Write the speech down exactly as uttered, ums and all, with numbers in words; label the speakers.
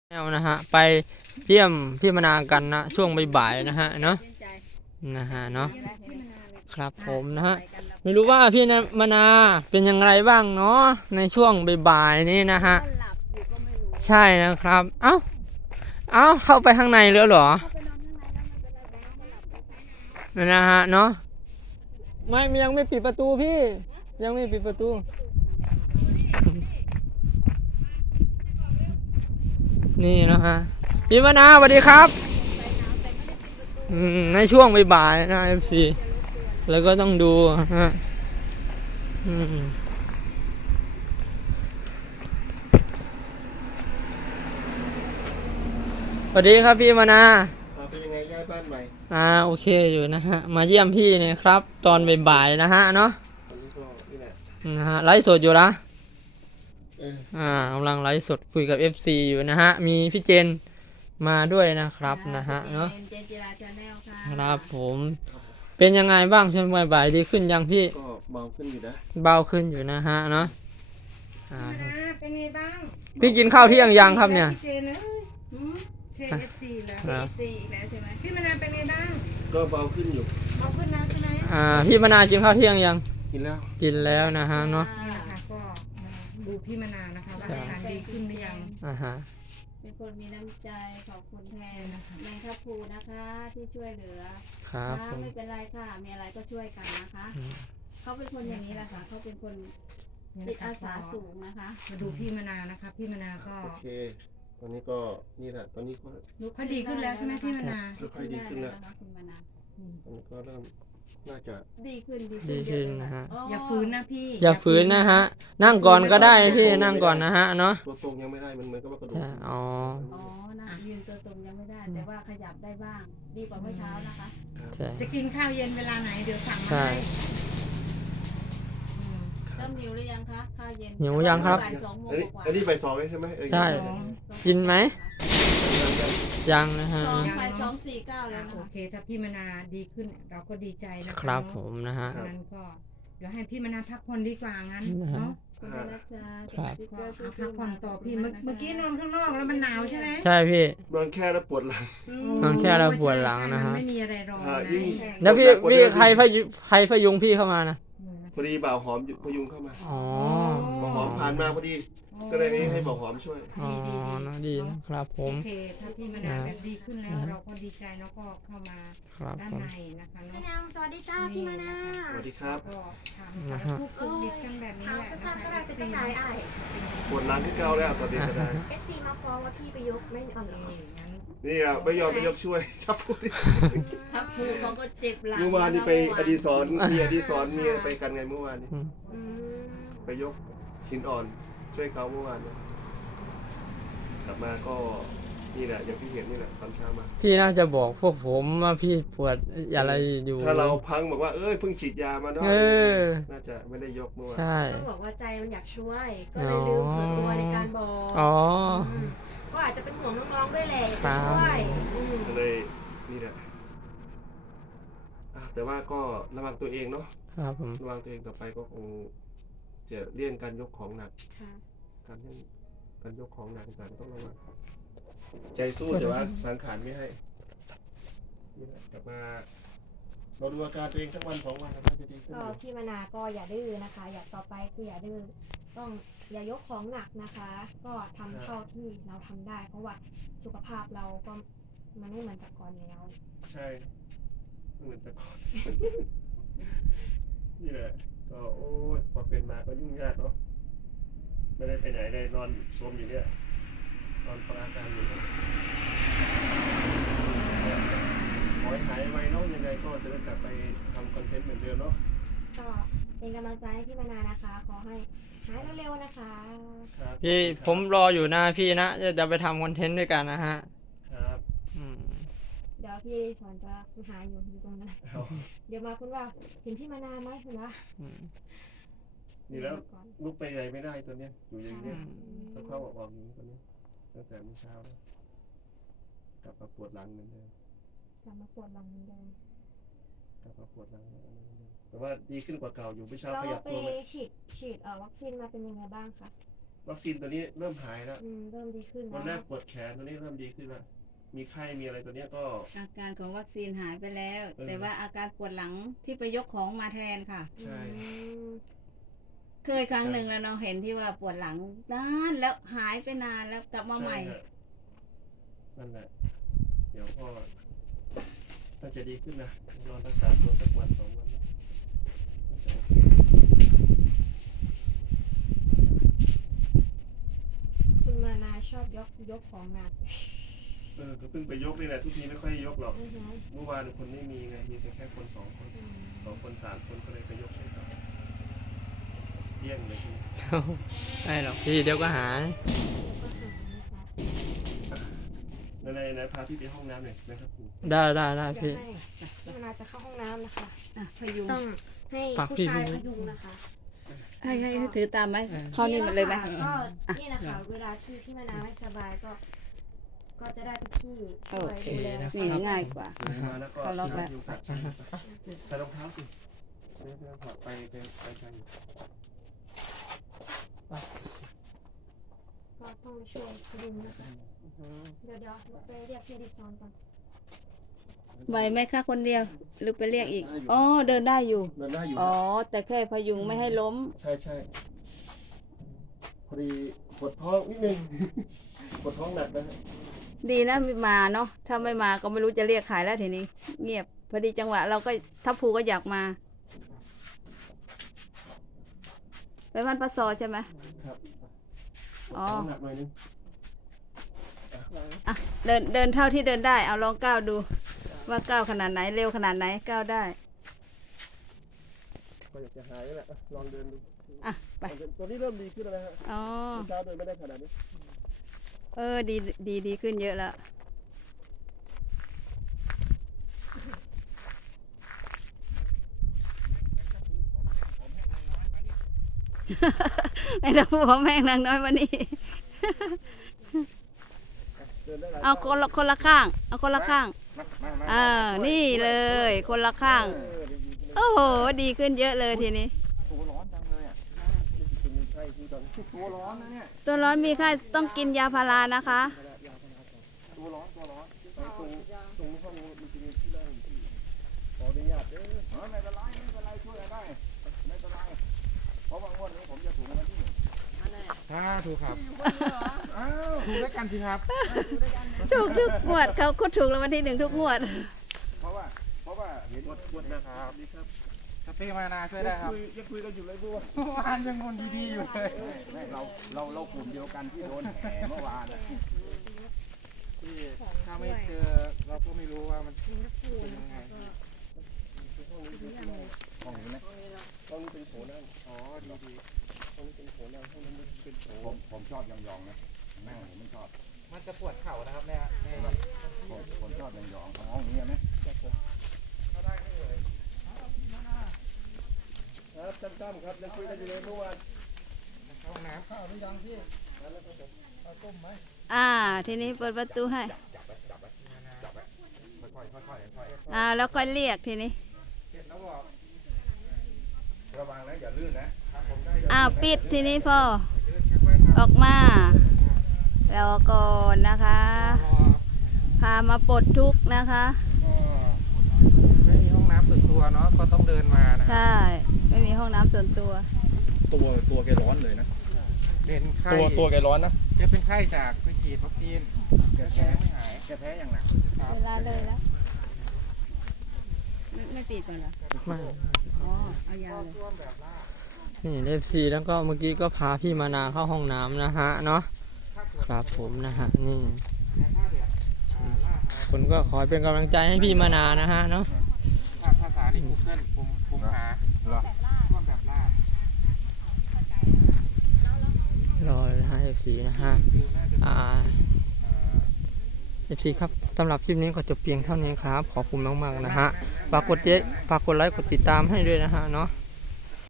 Speaker 1: แนวนะฮะไปเยี่ยมพี่มนากันนะช่วงบ่ายๆนะฮะเนาะนะฮะเนาะครับผมนะฮะไม่รู้ว่าพี่มนาเป็นยังไงบ้างเนาะในช่วงบ่ายๆนี้นะฮะใช่นะครับเอ้าเอ้าเข้าไปข้างในแล้วเหรอนะฮะเนาะไม่ยังไม่ปิดประตูพี่ยังไม่ปิดประตูนี่นะฮะพี่มนาสวัสดีครับในช่วงบ่ายๆนะ เอฟ ซี แล้วก็ต้องดูฮะสวัสดีครับพี่มนา
Speaker 2: เป็นยังไงย้ายบ้านใหม่
Speaker 1: อ่าโอเคอยู่นะฮะมาเยี่ยมพี่เนี่ยครับตอนบ่ายๆนะฮะเนาะ
Speaker 2: ตอนนี้ก็นี่แหละ
Speaker 1: นะฮะไลฟ์สดอยู่นะอ่ากำลังไลฟ์สดคุยกับ เอฟ ซี อยู่นะฮะมีพี่เจนมาด้วยนะครับนะฮะเนาะ
Speaker 3: เจนจิราชาแนลค่ะ
Speaker 1: ครับผมเป็นยังไงบ้างช่วงบ่ายๆดีขึ้นยังพี่
Speaker 2: ก็เบาขึ้นอยู่นะ
Speaker 1: เบาขึ้นอยู่นะฮะเนาะ
Speaker 3: อ่าเป็นไงบ้าง
Speaker 1: พี่กินข้าวเที่ยงยังครับเนี่ย
Speaker 3: พี่เจนเอ้ยเค เอฟ ซี แล้ว เค เอฟ ซี อีกแล้วใช่ไหมพี่มนาเป็นไงบ้าง
Speaker 2: ก็เบาขึ้นอยู่
Speaker 3: เบาขึ้นนะใช่ไหม
Speaker 1: อ่าพี่มนากินข้าวเที่ยงยัง
Speaker 2: กินแล้ว
Speaker 1: กินแล้วนะฮะเนาะ
Speaker 3: นี่ค่ะก็ดูพี่มนานะคะว่าอาการดีขึ้นหรือยัง
Speaker 1: อ่าฮะ
Speaker 3: เป็นคนมีน้ำใจขอบคุณแทนแมงทับพลูนะคะที่ช่วยเหลือ
Speaker 1: ครับ
Speaker 3: ไม่เป็นไรค่ะมีอะไรก็ช่วยกันนะคะเขาเป็นคนอย่างนี้แหละค่ะเขาเป็นคนจิตอาสาสูงนะคะมาดูพี่มนานะคะพี่มนาก็
Speaker 2: โอเคตอนนี้ก็นี่แหละตอนนี้ก็
Speaker 3: ค่อยดีขึ้นแล้วใช่ไหมพี่มนา
Speaker 2: ค่อยดีขึ้นแล้วคุณมนาตอนนี้ก็เริ่มน่าจะ
Speaker 3: ดีขึ้น
Speaker 1: ดีขึ้นนะฮะ
Speaker 3: อย่าฝืนนะพี่
Speaker 1: อย่าฝืนนะฮะนั่งก่อนก็ได้พี่นั่งก่อนนะฮะเนาะ
Speaker 2: ตัวตรงยังไม่ได้มันเหมือนกับว่ากระดูก
Speaker 1: อ๋อ
Speaker 3: อ๋อนะยืนตัวตรงยังไม่ได้แต่ว่าขยับได้บ้างดีกว่าเมื่อเช้านะคะจะกินข้าวเย็นเวลาไหนเดี๋ยวสั่งมาให้เริ่มหิวหรือยังคะข้าวเย็น
Speaker 1: หิวยังครับ
Speaker 2: อันนี้ใบสองใช่ไหม
Speaker 1: ใช่กินไหมยังนะฮะ
Speaker 3: สองไปสองสี่เก้าแล้วโอเคถ้าพี่มนาดีขึ้นเราก็ดีใจนะครับ
Speaker 1: ผมนะฮะ
Speaker 3: นั้นก็เดี๋ยวให้พี่มนาพักผ่อนดีกว่างั้นเนาะ
Speaker 1: ครับ
Speaker 3: พักผ่อนต่อพี่เมื่อกี้นอนข้างนอกแล้วมันหนาวใช่ไหม
Speaker 1: ใช่พี่
Speaker 2: นอนแค่แล้วปวดหลัง
Speaker 1: นอนแค่แล้วปวดหลังนะฮะ
Speaker 3: ไม่มีอะไรรอง
Speaker 1: แล้วพี่พี่ใครพยุใครพยุงพี่เข้ามานะ
Speaker 2: พอดีบ่าวหอมพยุงเข้ามา
Speaker 1: อ๋อ
Speaker 2: บ่าวหอมผ่านมาพอดีก็เลยให้บ่าวหอมช่วย
Speaker 1: อ๋อนะดีนะครับผม
Speaker 3: โอเคถ้าพี่มนาแบบดีขึ้นแล้วเราก็ดีใจแล้วก็เข้ามาด้านในนะคะ
Speaker 4: พี่นางสวัสดีจ้าพี่มานา
Speaker 2: สวัสดีครับ
Speaker 3: ก็ถามสารทุกข์สุขดิบกันแบบนี้แหละ
Speaker 4: นะคะก็ได้เป็นตั้งไหนอะไร
Speaker 2: ปวดหลังที่เก่าแล้วตอนนี้ก็ได้
Speaker 4: เอฟ ซี มาฟ้องว่าพี่ไปยกไม่อ่อนหรอ
Speaker 2: นี่อ่ะไม่ยอมไปยกช่วยทับพูด
Speaker 3: ทับพูดเขาก็เจ็บหลัง
Speaker 2: เมื่อวานนี้ไปอดีศรมีอดีศรมีไปกันไงเมื่อวานนี้ไปยกหินอ่อนช่วยเขาเมื่อวานกลับมาก็นี่แหละอย่างที่เห็นนี่แหละตอนเช้ามา
Speaker 1: พี่น่าจะบอกพวกผมว่าพี่ปวดอะไรอยู่
Speaker 2: ถ้าเราพังบอกว่าเอ้ยเพิ่งฉีดยามาเนาะน่าจะไม่ได้ยกเมื่อวาน
Speaker 1: ใช่
Speaker 4: ต้องบอกว่าใจมันอยากช่วยก็เลยลืมเผลอตัวในการบอก
Speaker 1: อ๋อ
Speaker 4: ก็อาจจะเป็นห่วงน้องๆด้วยแหละจะช่วย
Speaker 2: ก็เลยนี่แหละแต่ว่าก็ระวังตัวเองเนาะ
Speaker 1: ครับผม
Speaker 2: ระวังตัวเองต่อไปก็คงจะเลี่ยงการยกของหนักการการยกของหนักต่างต้องระวังใจสู้แต่ว่าสังขารไม่ให้นี่แหละกลับมาเราดูอาการตัวเองสักวันสองวันนะครับจะดีขึ้น
Speaker 4: ก็พี่มนาก็อย่าดื้อนะคะอย่าต่อไปคืออย่าดื้อต้องอย่ายกของหนักนะคะ ก็ทำเท่าที่เราทำได้ เพราะว่าสุขภาพเราก็มันไม่เหมือนแต่ก่อนแล้ว
Speaker 2: ใช่ไม่เหมือนแต่ก่อนนี่แหละก็โอ้ยพอเป็นมาก็ยุ่งยากเนาะไม่ได้ไปไหนเลยนอนซมอยู่เนี่ยนอนฟังอาการอยู่ขอให้หายไวเนาะยังไงก็จะได้กลับไปทำคอนเทนต์เหมือนเดิมเนาะ
Speaker 4: ก็เป็นกำลังใจให้พี่มานานะคะขอให้หายเร็วๆนะคะ
Speaker 1: พี่ผมรออยู่นะพี่นะจะไปทำคอนเทนต์ด้วยกันนะฮะ
Speaker 2: ครับ
Speaker 4: เดี๋ยวพี่สอนจะหาอยู่อยู่ตรงนั้นเดี๋ยวมาคุณว่าเห็นพี่มานาไหมคุณว่า
Speaker 2: นี่แล้วลุกไปไหนไม่ได้ตัวเนี้ยอยู่อย่างเงี้ยต้องเข้าออกนี้ตัวนี้ตั้งแต่เมื่อเช้าแล้วกลับมาปวดหลังเหมือนเดิม
Speaker 4: กลับมาปวดหลังเหมือนเดิม
Speaker 2: กลับมาปวดหลังแต่ว่าดีขึ้นกว่าเก่าอยู่เมื่อเช้าขยับ
Speaker 4: ตัวไปฉีดฉีดเอ่อวัคซีนมาเป็นยังไงบ้างคะ
Speaker 2: กวัคซีนตัวนี้เริ่มหายแล้ว
Speaker 4: อืมเริ่มดีขึ้น
Speaker 2: วันแร
Speaker 4: แล้
Speaker 2: ก
Speaker 4: ว
Speaker 2: ปวดแขนตัวนี้เริ่มดีขึ้นแล้วมีไข้มีอะไรตัวเนี้ยก็
Speaker 3: อาการของวัคซีนหายไปแล้ว
Speaker 2: เออ
Speaker 3: แต่ว่าอาการปวดหลังที่ไปยกของมาแทนค่ะ
Speaker 2: ใช่
Speaker 4: อืม
Speaker 3: เคยครั้งหนึ่งแล้วเนาะเห็นที่ว่าปวดหลังนานแล้วหายไปนานแล้วกลับมาใหม่
Speaker 2: ช่ฮะนั่นแหละ เดี๋ยวก็น่าจะดีขึ้นนะนอนรักษาตัวสักวันสองวันนะน่าจะโอเค
Speaker 4: คุณมานาชอบยกยกของหนัก
Speaker 2: เออก็เพิ่งไปยกนี่แหละทุกทีไม่ค่อยยกหรอก
Speaker 4: อือฮึ
Speaker 2: เมื่อวานคนไม่มีไง มีแต่แค่คนสองคน
Speaker 4: อืม
Speaker 2: สองคนสามคนก็เลยไปยกให้เขาเยี่ยงเลยทีนี้
Speaker 1: ไม่หรอกพี่เดี๋ยวก็หาย
Speaker 4: แล้วก็หานะคะ
Speaker 2: ในในพาพี่ไปห้องน้ำหน่อยนะครับครู
Speaker 1: ได้ได้ได้
Speaker 4: เดี๋ยว
Speaker 1: พี่
Speaker 4: ให้พี่มานาจะเข้าห้องน้ำนะคะ
Speaker 3: อ่ะพยุง
Speaker 4: ต้องให้
Speaker 1: ฝาก
Speaker 4: ผู้
Speaker 1: พี่
Speaker 4: ชาย
Speaker 1: พี่
Speaker 4: พยุงนะคะ
Speaker 3: ให้ให้ให้ถือตามไหม
Speaker 1: เออ
Speaker 3: เข้านี่หมดเลยไหม
Speaker 4: ก็นี่นะคะ เวลาที่พี่มานาไม่สบายก็ ก็จะได้พี่ๆช่วยดูแล
Speaker 1: โอเค
Speaker 3: นี่ง่ายกว่า
Speaker 2: มาแล้วก็
Speaker 3: เขาล็อกแล้ว
Speaker 2: ยุงกัดใส่รองเท้าสิเดี๋ยวเดี๋ยวถอดไปไปไปกัน
Speaker 4: ก็ต้องช่วยพยุงนะคะ เดี๋ยวเดี๋ยวไปเรียกพี่ดิซอนก่อน
Speaker 3: ไหวไหมคะคนเดียวหรือไปเรียกอีก อ๋อเดินได้อยู่
Speaker 2: เดินได้อยู่
Speaker 3: อ๋อ แต่แค่พยุงไม่ให้ล้ม
Speaker 2: ใช่ใช่พอดีปวดท้องนิดนึง ปวดท้องหนักนะฮะ
Speaker 3: ดีนะไม่มาเนาะ ถ้าไม่มาก็ไม่รู้จะเรียกขายแล้วทีนี้ เงียบ พอดีจังหวะเราก็ทัพภูก็อยากมา ไปบ้านปะซอใช่ไหม
Speaker 2: ครับ
Speaker 3: อ๋อ
Speaker 2: ท้องหนักหน่อยนึง
Speaker 3: อ่ะเดินเดินเท่าที่เดินได้ เอาลองก้าวดู ว่าก้าวขนาดไหนเร็วขนาดไหนก้าวได้
Speaker 2: ก็อยากจะหายแล้วแหละอ่ะลองเดินดู
Speaker 3: อ่ะไป
Speaker 2: ตัวนี้เริ่มดีขึ้นแล้วนะฮะ
Speaker 3: อ๋อ
Speaker 2: เมื่อเช้าเดินไม่ได้ขนาดนี้
Speaker 3: เออดีดีดีขึ้นเยอะแล้ว ไอ้ดาวหัวแม่งนางน้อยมานี่
Speaker 2: เดินได้หลาย
Speaker 3: เอาคนละคนละข้าง เอาคนละข้างอ่านี่เลย คนละข้าง
Speaker 2: เออดีดีขึ้นเลย
Speaker 3: โอ้โห ดีขึ้นเยอะเลยทีนี้
Speaker 2: ตัวร้อนจังเลยอ่ะเป็นยังไงที่ตอนตัวร้อนนะเนี่ย
Speaker 3: ตัวร้อนมีไข้ต้องกินยาพารานะคะ
Speaker 2: ตัวร้อนตัวร้อนไปตรงตรงห้องมันจะมีที่นั่งที่ขออนุญาตเด้อ
Speaker 5: เออไม่เป็นไรไม่เป็นไรช่วยกันได้ไม่เป็นไรเพราะว่างวดนี้ผมจะถูกรางวัลที่หนึ่ง
Speaker 1: อ่าถูกครับ
Speaker 5: อ้าว
Speaker 1: ถูกด้วยกันสิครับ
Speaker 3: ถูกทุกงวดเขาก็ถูกรางวัลที่หนึ่งทุกงวด
Speaker 5: เพราะว่าเพราะว่าเห็น
Speaker 2: ปวดปวดนะครับดีครับ
Speaker 1: สเปรย์มานาช่วยได้ครับ
Speaker 2: คุยยังคุยกันอยู่เลยบัว
Speaker 1: เมื่อวานยังคนดีๆอยู่เลย
Speaker 5: ไม่เราเราเรากลุ่มเดียวกันที่โดนแห่เมื่อวานน่ะ
Speaker 1: ที่ถ้าไม่เจอเราก็ไม่รู้ว่ามันเป็นยังไง
Speaker 5: ห้องนี้ไหม
Speaker 2: ห้องนี้เป็นโถนั่ง
Speaker 1: อ๋อดีดี
Speaker 2: ห้องนี้เป็นโถนั่งห้องนั้นเป็นโถ
Speaker 5: ผมผมชอบยองๆนะนั่งผมไม่ชอบ
Speaker 1: ๆมันจะปวดเข่านะครับเนี่ย
Speaker 5: ผมผมชอบยองๆห้องนี้ไหม
Speaker 2: ครับจำจำครับยังคุยกันอยู่เลยเมื่อวาน
Speaker 1: ห้องน้ำ
Speaker 3: อ่า ทีนี้เปิดประตูให้
Speaker 5: ค่อยๆค่อยๆค่อย
Speaker 3: อ่า แล้วค่อยเรียกทีนี้
Speaker 1: เสร็จแล้วบอก
Speaker 5: ๆระวังนะอย่าลื่นนะ
Speaker 3: อ้าวปิดทีนี้พ่อ
Speaker 1: เดินค่อยๆ
Speaker 3: อ
Speaker 1: ทำ
Speaker 3: อกมา แล้วก่อนนะคะ
Speaker 1: พอ
Speaker 3: พามาปลดทุกข์นะคะ
Speaker 1: ก็ไม่มีห้องน้ำส่วนตัวเนาะก็ต้องเดินมานะ
Speaker 3: ใช่ ไม่มีห้องน้ำส่วนตัว
Speaker 5: ตัวตัวแกร้อนเลยนะ
Speaker 1: เป็นไข้
Speaker 5: ตัวตัวแกร้อนนะ
Speaker 1: แกเป็นไข้จากไปฉีดวัคซีนแล้วแกไม่หาย
Speaker 5: แกแพ้อย่างหนัก
Speaker 1: ครับ
Speaker 3: เวลาเลยแล้ว ไม่ไม่ปิดก่อนเหรอ
Speaker 1: ไม่
Speaker 3: อ๋อ เอายาวเลย
Speaker 1: ท่วมแบบลากนี่เอฟซีแล้วก็เมื่อกี้ก็พาพี่มานาเข้าห้องน้ำนะฮะเนาะครับผมนะฮะนี่ถ้าเดือดอ่าลากคนก็ขอเป็นกำลังใจให้พี่มานานะฮะเนาะ
Speaker 6: ถ้าภาษาใน Google ผมผมหา
Speaker 5: เหรอ
Speaker 6: ท่วมแบบลาด
Speaker 1: รอเลยนะฮะเอฟซีนะฮะ
Speaker 6: คือน่าจะ
Speaker 1: อ่า
Speaker 6: อ่า
Speaker 1: เอฟซีครับสำหรับคลิปนี้ก็จบเพียงเท่านี้ครับ ขอบคุณมากๆนะฮะฝากกดเยฝากกดไลค์กดติดตามให้ด้วยนะฮะเนาะ